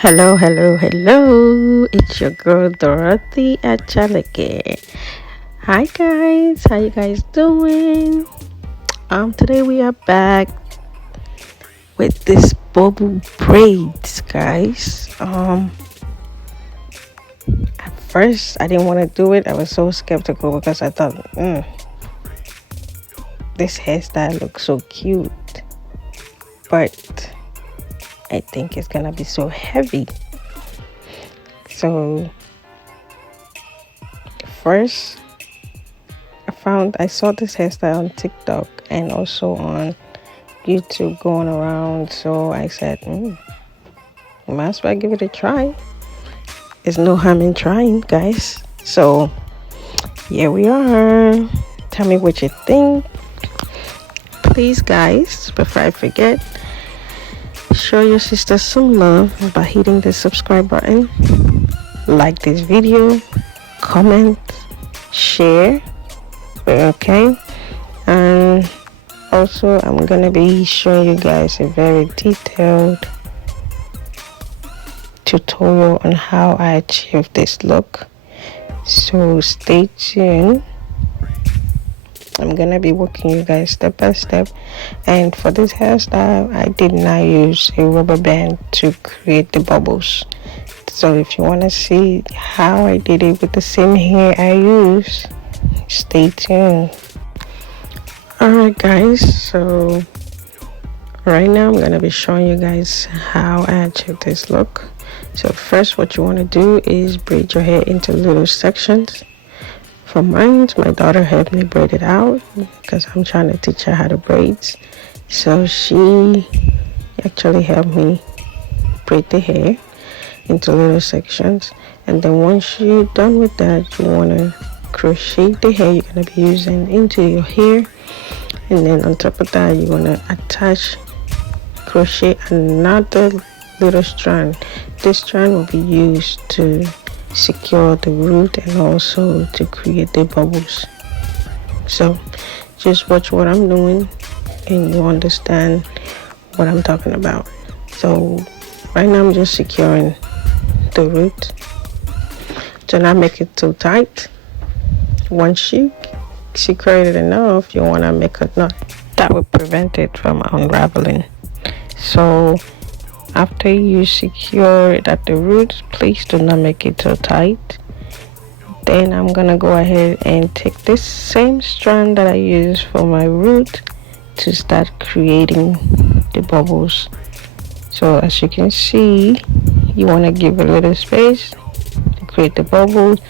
Hello, hello, hello. It's your girl Dorothy Achaleke. Hi guys, how you guys doing? Today we are back with this bubble braids, guys. At first I didn't want to do it. I was so skeptical because I thought, this hairstyle looks so cute, but I think it's gonna be so heavy. So first I saw this hairstyle on TikTok and also on YouTube going around, so I said, might as well give it a try. There's no harm in trying, guys. So here we are. Tell me what you think. Please, guys, before I forget, show your sister some love by hitting the subscribe button, like this video, comment, share. Okay, and also I'm gonna be showing you guys a very detailed tutorial on how I achieved this look, so stay tuned. I'm gonna be walking you guys step by step, and for this hairstyle I did not use a rubber band to create the bubbles. So if you want to see how I did it with the same hair I use, stay tuned. Alright guys, so right now I'm going to be showing you guys how I achieved this look. So first what you want to do is braid your hair into little sections. For mine, my daughter helped me braid it out because I'm trying to teach her how to braid. So she actually helped me braid the hair into little sections, and then once you're done with that, you want to crochet the hair you're going to be using into your hair, and then on top of that you want to crochet another little strand. This strand will be used to secure the root and also to create the bubbles. So just watch what I'm doing and you understand what I'm talking about. So right now I'm just securing the root. Do not make it too tight. Once you secure it enough, you want to make a knot that will prevent it from unraveling. So after you secure it at the root, please do not make it too tight. Then I'm gonna go ahead and take this same strand that I used for my root to start creating the bubbles. So as you can see, you want to give a little space to create the bubbles.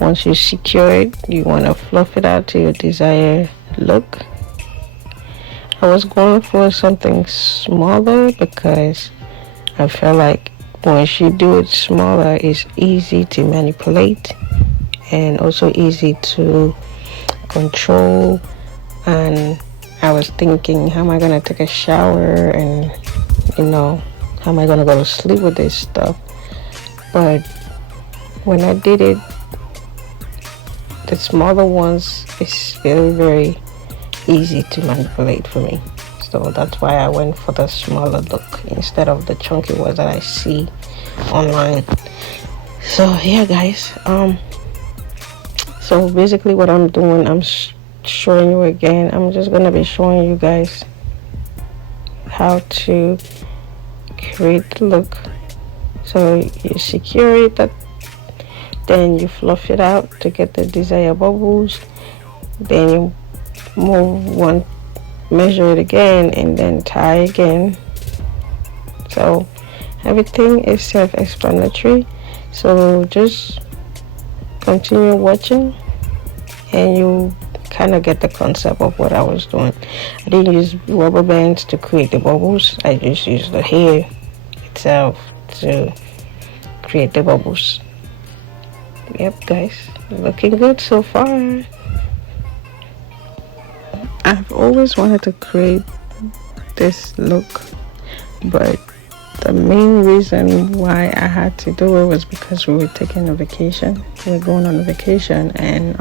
Once you secure it, you want to fluff it out to your desired look. I was going for something smaller because I felt like once you do it smaller, it's easy to manipulate and also easy to control. And I was thinking, how am I going to take a shower and how am I going to go to sleep with this stuff? But when I did it, the smaller ones is very, very easy to manipulate for me. So that's why I went for the smaller look instead of the chunky ones that I see online. So yeah guys, so basically what I'm doing, I'm showing you again. I'm just gonna be showing you guys how to create the look. So you secure it, then you fluff it out to get the desired bubbles, then you move one, measure it again, and then tie again. So everything is self-explanatory, so just continue watching and you kind of get the concept of what I was doing. I didn't use rubber bands to create the bubbles, I just used the hair itself to create the bubbles. Yep guys, looking good so far. I've always wanted to create this look, but the main reason why I had to do it was because we were taking a vacation. We were going on a vacation, and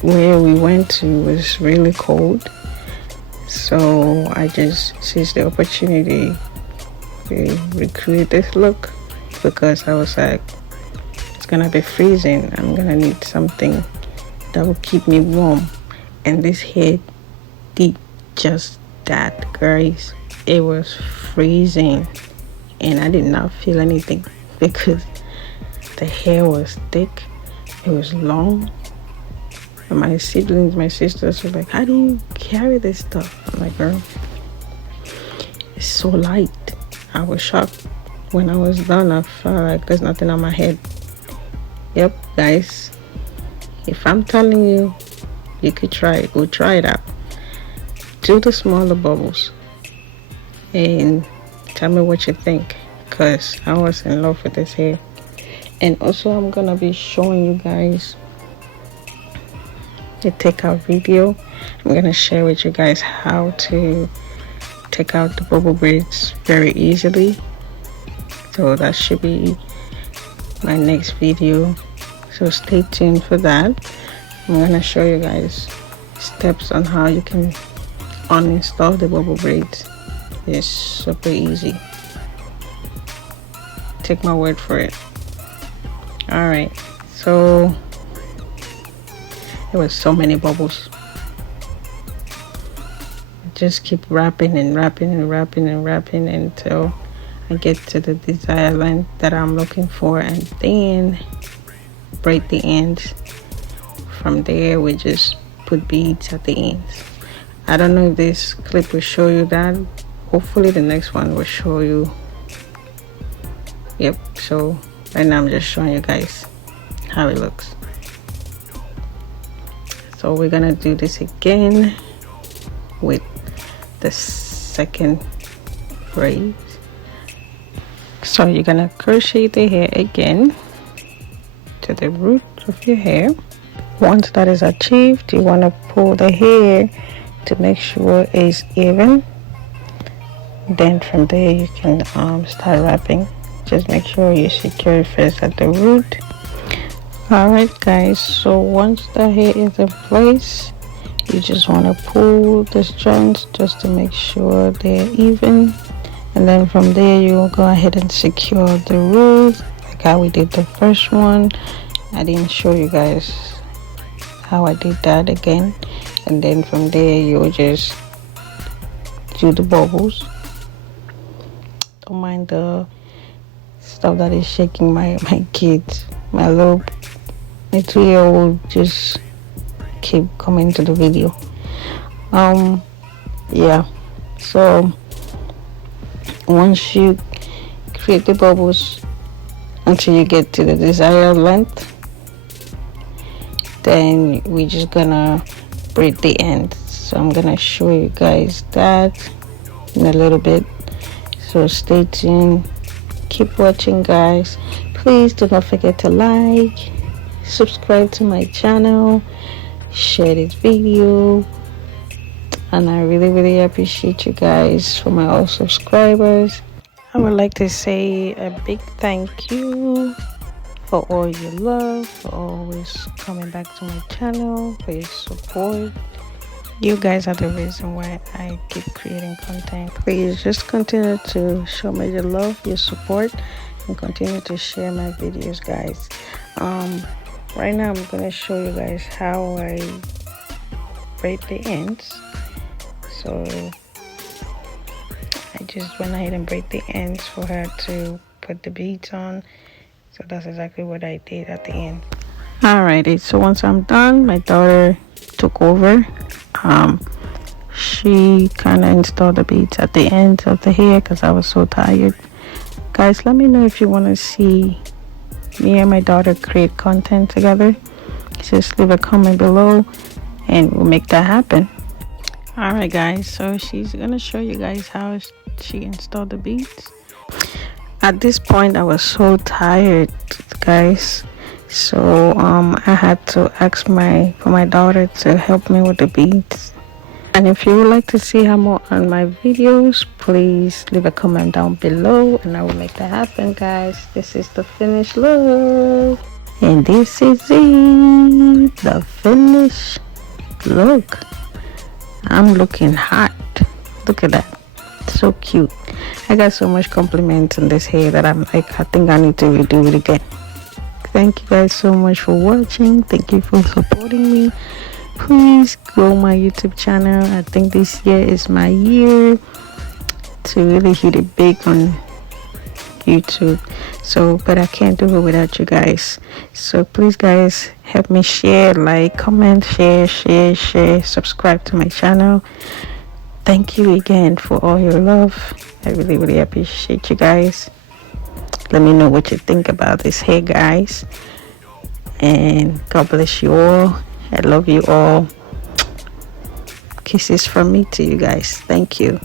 where we went to was really cold. So I just seized the opportunity to recreate this look because I was like, it's gonna be freezing. I'm gonna need something that will keep me warm, and this hair did just that, guys. It was freezing and I did not feel anything because the hair was thick, it was long. And my siblings, my sisters were like, how do you carry this stuff? I'm like, girl, it's so light. I was shocked. When I was done, I felt like there's nothing on my head. Yep, guys, if I'm telling you, you could try it. Go try it out. Do the smaller bubbles and tell me what you think, because I was in love with this hair. And also, I'm gonna be showing you guys the take out video. I'm gonna share with you guys how to take out the bubble braids very easily. So that should be my next video, so stay tuned for that. I'm gonna show you guys steps on how you can uninstall the bubble braids. It's super easy, take my word for it. All right, so there was so many bubbles. Just keep wrapping and wrapping and wrapping and wrapping until I get to the desired length that I'm looking for, and then braid the ends. From there we just put beads at the ends. I don't know if this clip will show you that. Hopefully the next one will show you. Yep, so right now I'm just showing you guys how it looks. So we're gonna do this again with the second braid. So you're gonna crochet the hair again to the root of your hair. Once that is achieved, you want to pull the hair to make sure it's even. Then from there you can start wrapping. Just make sure you secure it first at the root. Alright guys, so once the hair is in place, you just want to pull the strands just to make sure they're even. And then from there you will go ahead and secure the root like how we did the first one. I didn't show you guys how I did that again. And then from there you'll just do the bubbles. Don't mind the stuff that is shaking my kids. My 2-year-old just keep coming to the video. Yeah, so once you create the bubbles until you get to the desired length, then we're just gonna braid the ends. So I'm gonna show you guys that in a little bit, so stay tuned, keep watching guys. Please do not forget to like, subscribe to my channel, share this video, and I really appreciate you guys. For my all subscribers, I would like to say a big thank you for all your love, for always coming back to my channel, for your support. You guys are the reason why I keep creating content. Please just continue to show me your love, your support, and continue to share my videos guys. Right now I'm gonna show you guys how I braid the ends. So I just went ahead and braid the ends for her to put the beads on. So that's exactly what I did at the end. Alrighty, so once I'm done, my daughter took over. She kind of installed the beads at the ends of the hair because I was so tired. Guys, let me know if you want to see me and my daughter create content together. Just leave a comment below and we'll make that happen. Alright guys, so she's gonna show you guys how she installed the beads. At this point I was so tired guys, so I had to ask for my daughter to help me with the beads. And if you would like to see her more on my videos, please leave a comment down below and I will make that happen guys. This is the finished look, and this is it, the finished look. I'm looking hot. Look at that. So cute. I got so much compliments on this hair that I'm like, I think I need to redo it again. Thank you guys so much for watching. Thank you for supporting me. Please go my YouTube channel. I think this year is my year to really hit it big on YouTube. So but I can't do it without you guys. So please guys, help me share, like, comment, share, subscribe to my channel. Thank you again for all your love. I really appreciate you guys. Let me know what you think about this hair, guys, and God bless you all. I love you all. Kisses from me to you guys. Thank you.